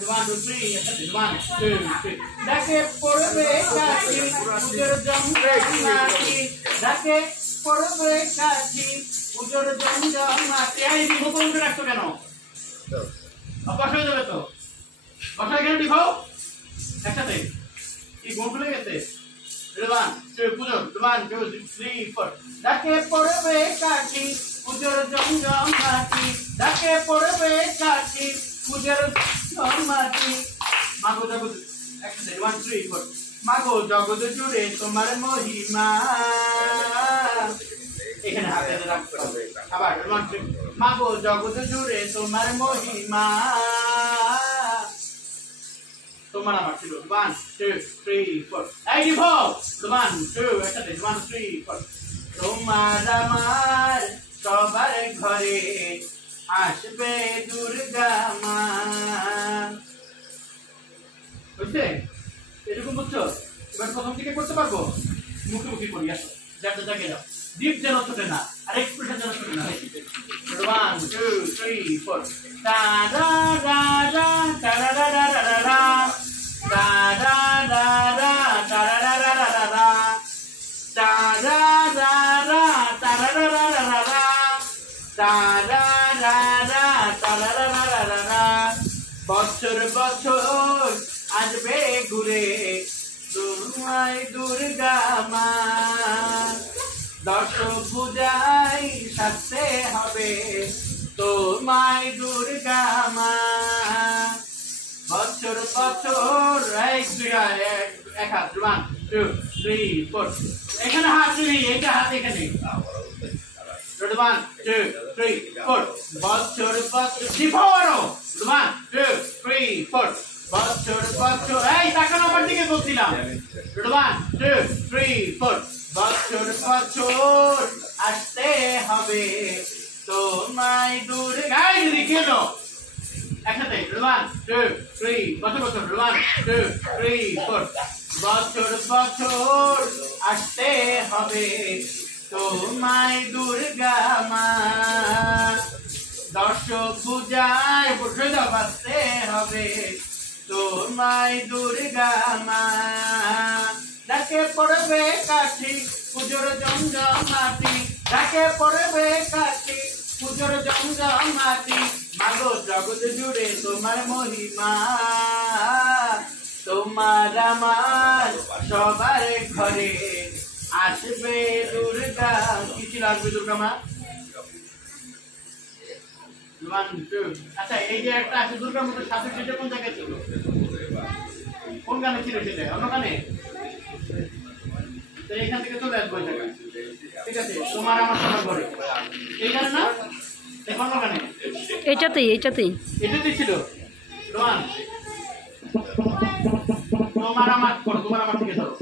1 2 3 1 2 3 ডাকে পড়বে কাঠি উজর জমজমাটি ডাকে পড়বে কাঠি উজর জমজমাটি এই দিব কোনটা রাখছো কেন অবশ্য হয়ে যাবে তো বসায় কেন দিব একসাথে কি গোল খুলে গেছে 1 2 পুজো 1 2 3 4 ডাকে পড়বে কাঠি উজর জমজমাটি ডাকে পড়বে কাঠি উজর জমজমাটি মাগো জগৎ একসাথে 1 3 4 মাগো জগৎ জুড়ে তোমার মহিমা এখানে হাতে রাখতে হবে আবার 1 3 মাগো জগৎ জুড়ে তোমার মহিমা তোমার আমার ছিল 1 2 3 4 এই দিব 1 2 একসাথে 1 3 4 তোমার আমার সবার ঘরে আসবে দুর্গা মা বুঝতে এরকম বুঝছো এবার প্রথম থেকে করতে পারবো মুখে মুখে করি আসো যাতে জাগে যাও ডিপ যেন ছোটে না আর এক্সপ্রেশন যেন ছোটে না 1 2 3 4 টা রা রা রা টা রা রা রা রা রা টা রা রা রা টা রা রা রা রা রা টা রা রা রা টা রা রা রা রা রা টা রা রা রা টা রা রা রা রা রা বছর বছর আসবে ঘুরে তোমায় দুর্গা মা দশ পূজায় সাজতে হবে তোমায় দুর্গা মা বছর বছর এক হাত 1 2 3 4 এখানে হাত দিবি এটা হাত এখানে 1 2 3 4 বছর বছর দিবো 1 2 3 4 বছর বছর এই টাকা নাম্বার দিকে বলছিলাম 1 2 3 4 বছর বছর আসতে হবে তোমায় দুর্গা লিখে দাও একসাথে 1 2 3 বছর বছর 1 2 3 4 বছর বছর আসতে হবে তোমায় দুর্গা মা দশ পূজায় বসে দাও বাঁচতে হবে তোমায় দুর্গা মা ডাকে পড়বে কাঠি পুজোর জমজমাটি ডাকে পড়বে কাঠি পুজোর জমজমাটি মাগো জগৎ জুড়ে তোমার মহিমা তোমার আমার সবার ঘরে আসবে দুর্গা কি ছিল আসবে দুর্গা মা 1 2 আচ্ছা এই যে একটা আছে দুর্গা মতো সাথে সেটা কোন জায়গায় ছিল কোন গানে ছিল সেটা অন্য গানে তো এখান থেকে চলে আসবো জায়গা ঠিক আছে তোমার আমার সবার ঘরে এই গানে না দেখো অন্য গানে এটাতেই ছিল 1 তোমার আমার করো তোমার আমার থেকে ধরো